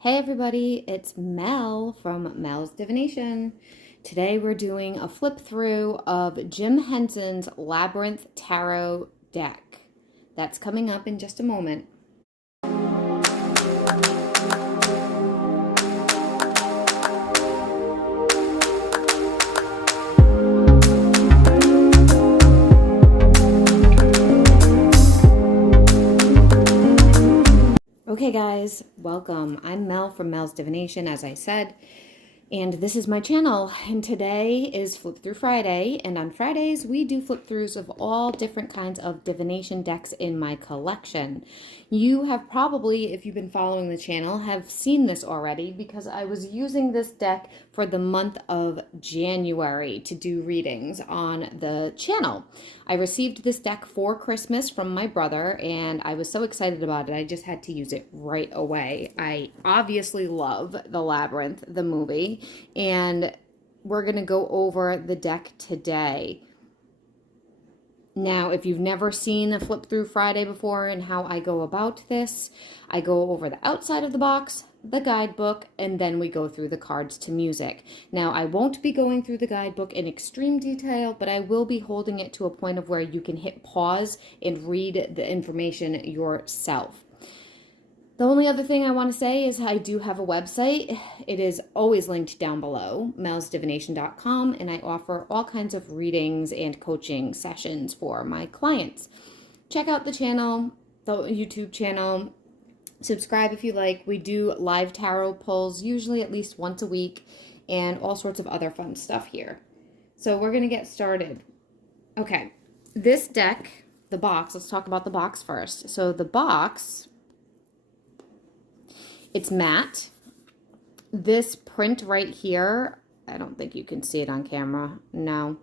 Hey everybody, it's Mel from Melsdivination. Today we're doing a flip through of Jim Henson's Labyrinth Tarot deck. That's coming up in just a moment. Okay guys, welcome. I'm Mel from Mel's Divination, as I said, and this is my channel. And today is Flip Through Friday, and on Fridays we do flip throughs of all different kinds of divination decks in my collection. You have probably, if you've been following the channel, have seen this already because I was using this deck for the month of January to do readings on the channel. I received this deck for Christmas from my brother and I was so excited about it. I just had to use it right away. I obviously love The Labyrinth, the movie, and we're going to go over the deck today. Now, if you've never seen a Flip Through Friday before and how I go about this, I go over the outside of the box, the guidebook, and then we go through the cards to music. Now, I won't be going through the guidebook in extreme detail, but I will be holding it to a point of where you can hit pause and read the information yourself. The only other thing I want to say is I do have a website. It is always linked down below, melsdivination.com, and I offer all kinds of readings and coaching sessions for my clients. Check out the channel, the YouTube channel. Subscribe if you like. We do live tarot pulls, usually at least once a week, and all sorts of other fun stuff here. So we're going to get started. Okay, this deck, the box, let's talk about the box first. So the box, it's matte. This print right here, I don't think you can see it on camera. No.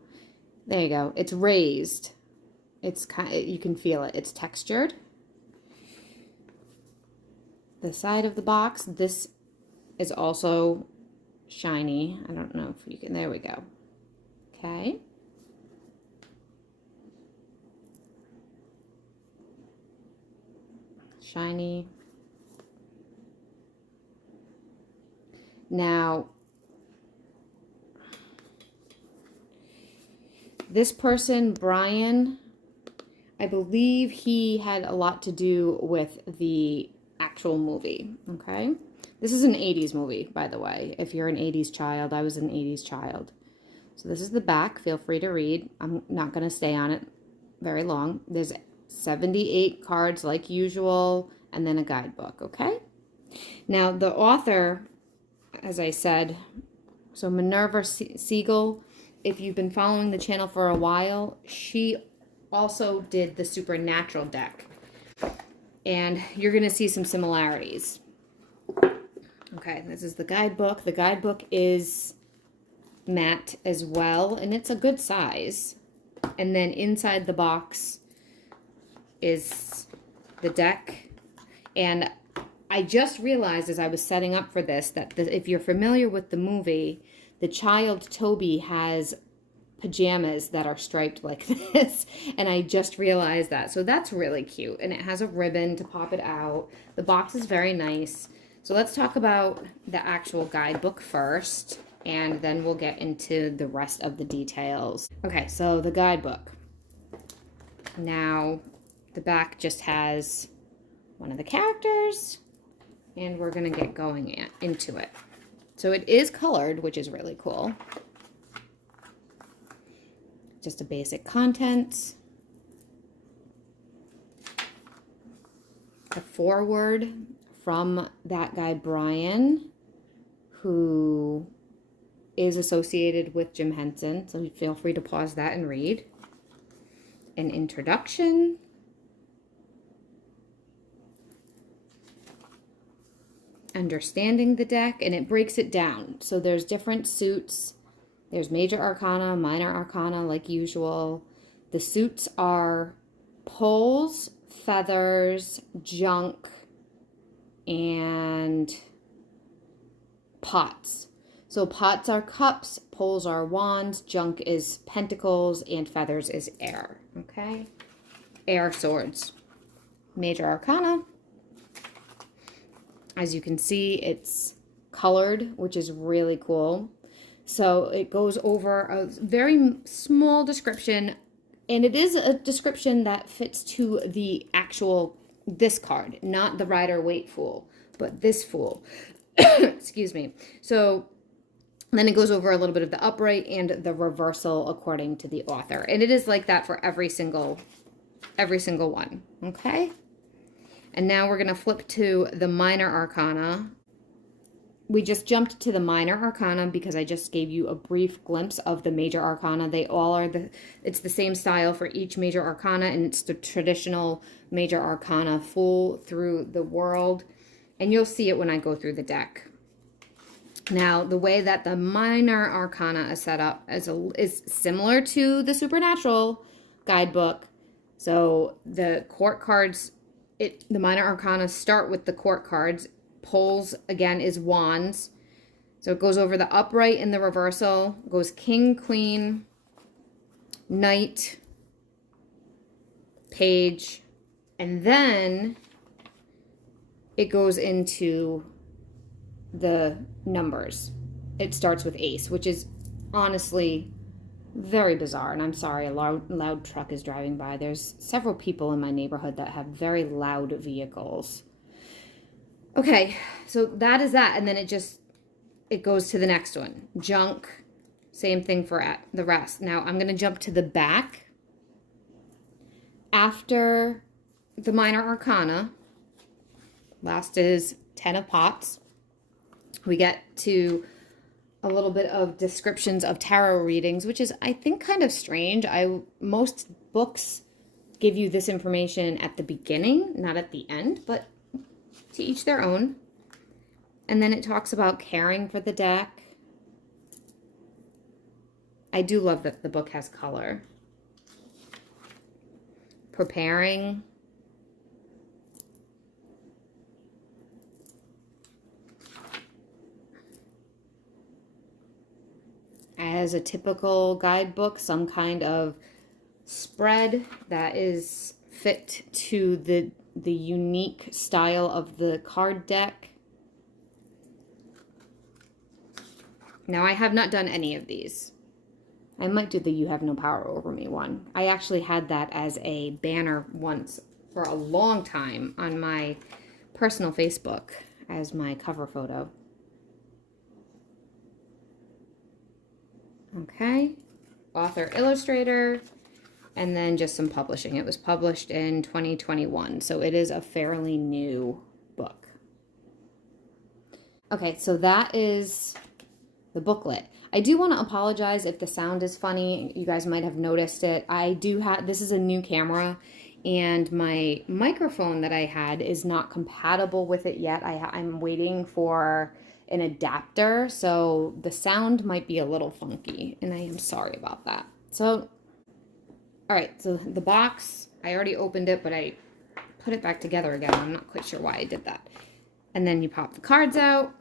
There you go. It's raised. It's kind of, you can feel it. It's textured. The side of the box, this is also shiny. I don't know if you can, there we go. Okay. Shiny. Now, this person, Brian, I believe he had a lot to do with the actual movie, okay? This is an 80s movie, by the way. If you're an 80s child, I was an 80s child. So this is the back. Feel free to read. I'm not going to stay on it very long. There's 78 cards like usual, and then a guidebook, okay? Now, the author, as I said, so Minerva Siegel, if you've been following the channel for a while, she also did the Supernatural deck. And you're going to see some similarities. Okay, this is the guidebook. The guidebook is matte as well, and it's a good size. And then inside the box is the deck. And I just realized as I was setting up for this that if you're familiar with the movie, the child Toby has pajamas that are striped like this, and I just realized that. So that's really cute, and it has a ribbon to pop it out. The box is very nice. So let's talk about the actual guidebook first, and then we'll get into the rest of the details. Okay, so the guidebook. Now, the back just has one of the characters, and we're going to get going into it. So it is colored, which is really cool. Just a basic contents. A foreword from that guy, Brian, who is associated with Jim Henson. So feel free to pause that and read. An introduction. Understanding the deck, and it breaks it down. So there's different suits. There's major arcana, minor arcana, like usual. The suits are poles, feathers, junk, and pots. So pots are cups, poles are wands, junk is pentacles, and feathers is air. Okay? Air swords. Major arcana. As you can see, it's colored, which is really cool. So it goes over a very small description, and it is a description that fits to the actual, this card, not the Rider-Waite Fool, but this Fool. Excuse me. So then it goes over a little bit of the upright and the reversal according to the author. And it is like that for every single one, okay? And now we're going to flip to the Minor Arcana. We just jumped to the Minor Arcana because I just gave you a brief glimpse of the Major Arcana. They all are it's the same style for each Major Arcana, and it's the traditional Major Arcana Fool through the world. And you'll see it when I go through the deck. Now, the way that the Minor Arcana is set up is similar to the Supernatural guidebook. So the court cards, the Minor Arcana start with the court cards. Poles, again, is wands. So it goes over the upright and the reversal. It goes king, queen, knight, page, and then it goes into the numbers. It starts with ace, which is honestly very bizarre. And I'm sorry, a loud truck is driving by. There's several people in my neighborhood that have very loud vehicles. Okay, so that is that. And then it goes to the next one. Junk, same thing for the rest. Now I'm going to jump to the back. After the Minor Arcana, last is 10 of Pots. We get to a little bit of descriptions of tarot readings, which is, I think, kind of strange. Most books give you this information at the beginning, not at the end, but to each their own. And then it talks about caring for the deck. I do love that the book has color. Preparing. As a typical guidebook, some kind of spread that is fit to the unique style of the card deck. Now, I have not done any of these. I might do the You Have No Power Over Me one. I actually had that as a banner once for a long time on my personal Facebook as my cover photo. Okay, author, illustrator, and then just some publishing. It was published in 2021, so it is a fairly new book. Okay, so that is the booklet. I do want to apologize if the sound is funny. You guys might have noticed it. This is a new camera, and my microphone that I had is not compatible with it yet. I'm waiting for an adapter, so the sound might be a little funky, and I am sorry about that. So, all right, so the box, I already opened it, but I put it back together again. I'm not quite sure why I did that. And then you pop the cards out.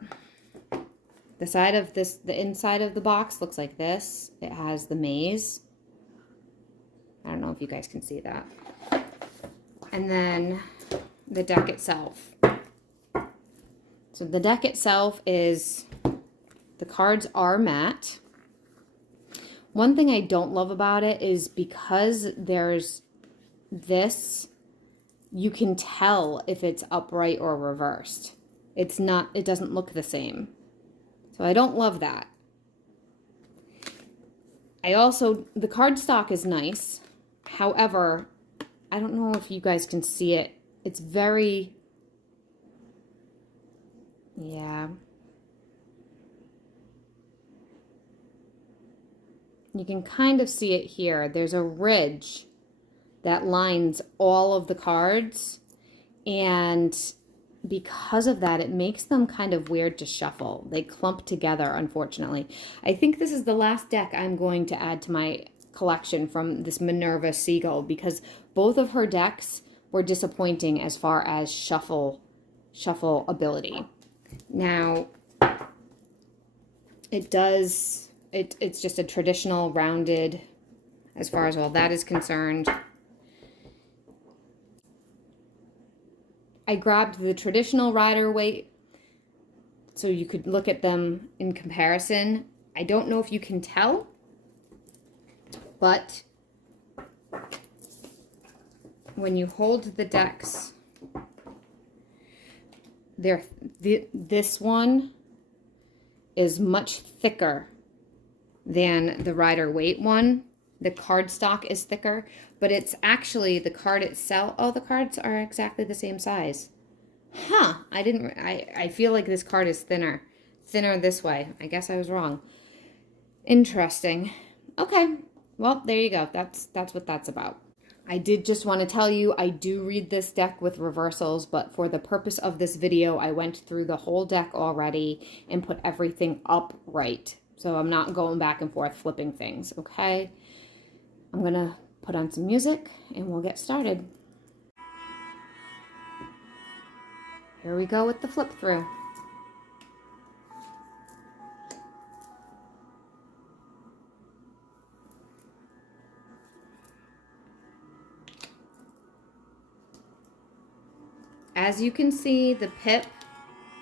The inside of the box looks like this. It has the maze. I don't know if you guys can see that. And then the deck itself. So the deck itself is, the cards are matte. One thing I don't love about it is because there's this, you can tell if it's upright or reversed. It doesn't look the same. So I don't love that. The cardstock is nice. However, I don't know if you guys can see it. It's very, yeah. You can kind of see it here. There's a ridge that lines all of the cards, and because of that, it makes them kind of weird to shuffle. They clump together, unfortunately. I think this is the last deck I'm going to add to my collection from this Minerva Siegel, because both of her decks were disappointing as far as shuffle ability. Now, it's just a traditional rounded, as far as all that is concerned. I grabbed the traditional Rider-Waite so you could look at them in comparison. I don't know if you can tell, but when you hold the decks, this one is much thicker than the Rider-Waite one. The cardstock is thicker, but it's actually the card itself. Oh, the cards are exactly the same size. Huh, I feel like this card is thinner this way. I guess I was wrong. Interesting. Okay, well, there you go. That's what that's about. I did just want to tell you, I do read this deck with reversals, but for the purpose of this video, I went through the whole deck already and put everything upright. So I'm not going back and forth flipping things, okay? I'm going to put on some music and we'll get started. Here we go with the flip through. As you can see, the pip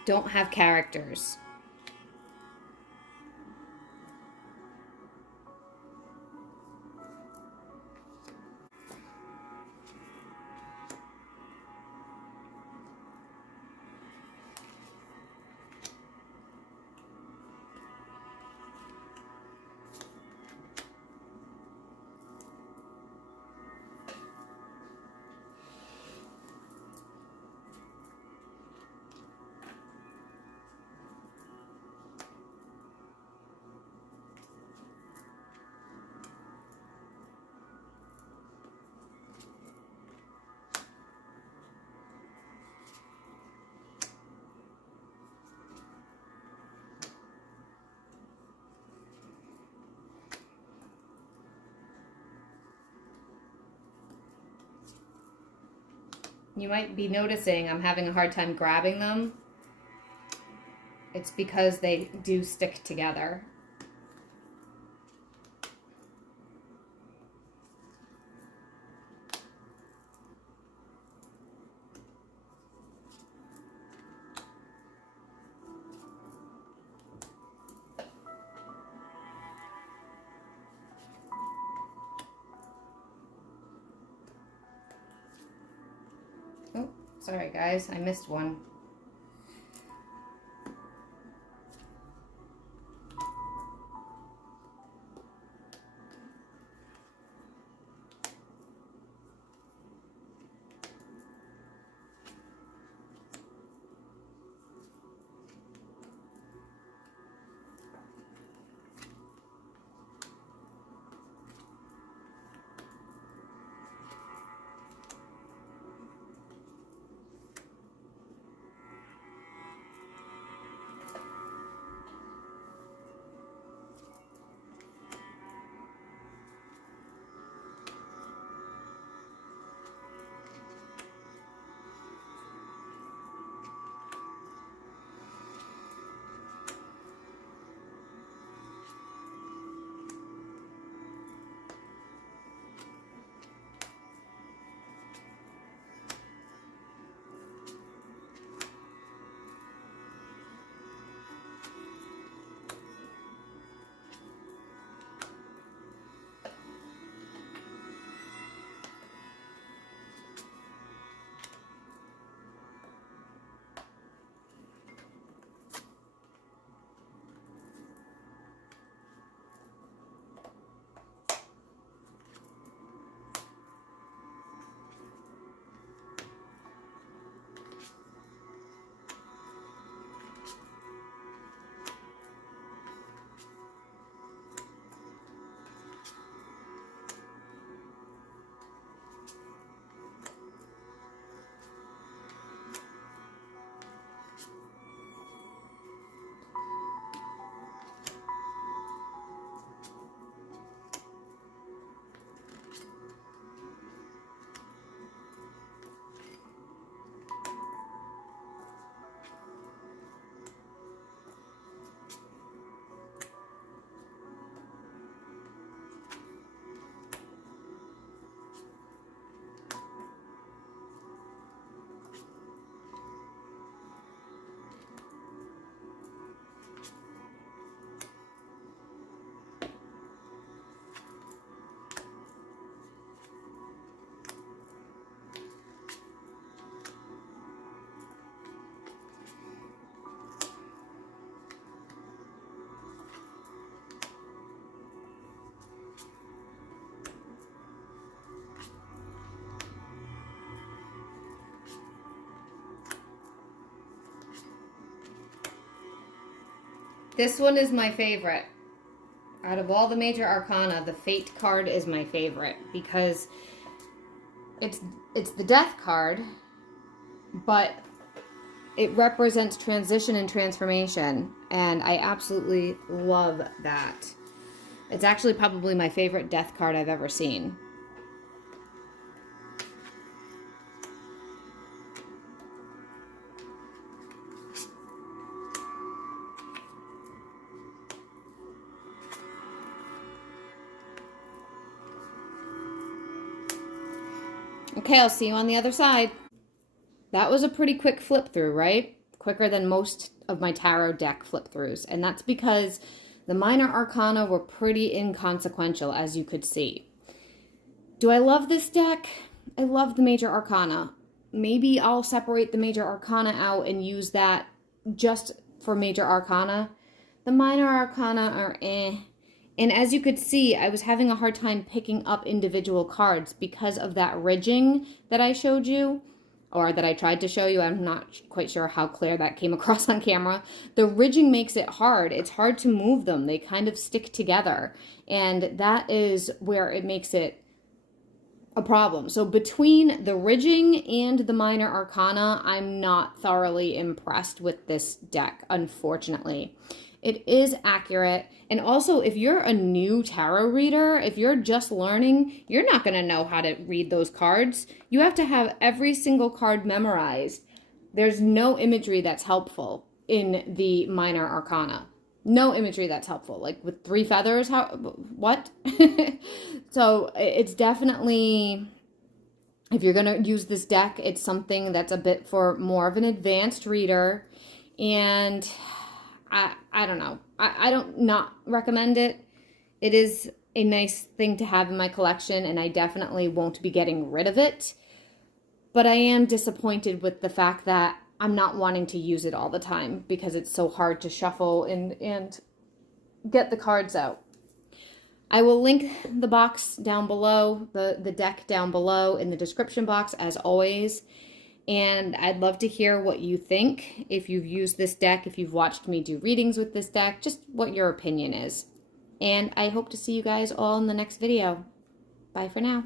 don't have characters. You might be noticing I'm having a hard time grabbing them. It's because they do stick together. Oh, sorry guys, I missed one. This one is my favorite. Out of all the major arcana, the Fate card is my favorite because it's the Death card, but it represents transition and transformation, and I absolutely love that. It's actually probably my favorite Death card I've ever seen. Okay, I'll see you on the other side. That was a pretty quick flip through, right? Quicker than most of my tarot deck flip throughs. And that's because the minor arcana were pretty inconsequential, as you could see. Do I love this deck? I love the major arcana. Maybe I'll separate the major arcana out and use that just for major arcana. The minor arcana are eh. And as you could see, I was having a hard time picking up individual cards because of that ridging that I showed you, or that I tried to show you. I'm not quite sure how clear that came across on camera. The ridging makes it hard. It's hard to move them. They kind of stick together. And that is where it makes it a problem. So between the ridging and the minor arcana, I'm not thoroughly impressed with this deck, unfortunately. It is accurate. And also, if you're a new tarot reader, if you're just learning, you're not going to know how to read those cards. You have to have every single card memorized. There's no imagery that's helpful in the minor arcana. No imagery that's helpful. Like with 3 feathers, how, what? So it's definitely, if you're going to use this deck, it's something that's a bit for more of an advanced reader. And I don't know. I don't not recommend it. It is a nice thing to have in my collection, and I definitely won't be getting rid of it. But I am disappointed with the fact that I'm not wanting to use it all the time because it's so hard to shuffle and get the cards out. I will link the box down below, the deck down below in the description box as always. And I'd love to hear what you think, if you've used this deck, if you've watched me do readings with this deck, just what your opinion is. And I hope to see you guys all in the next video. Bye for now.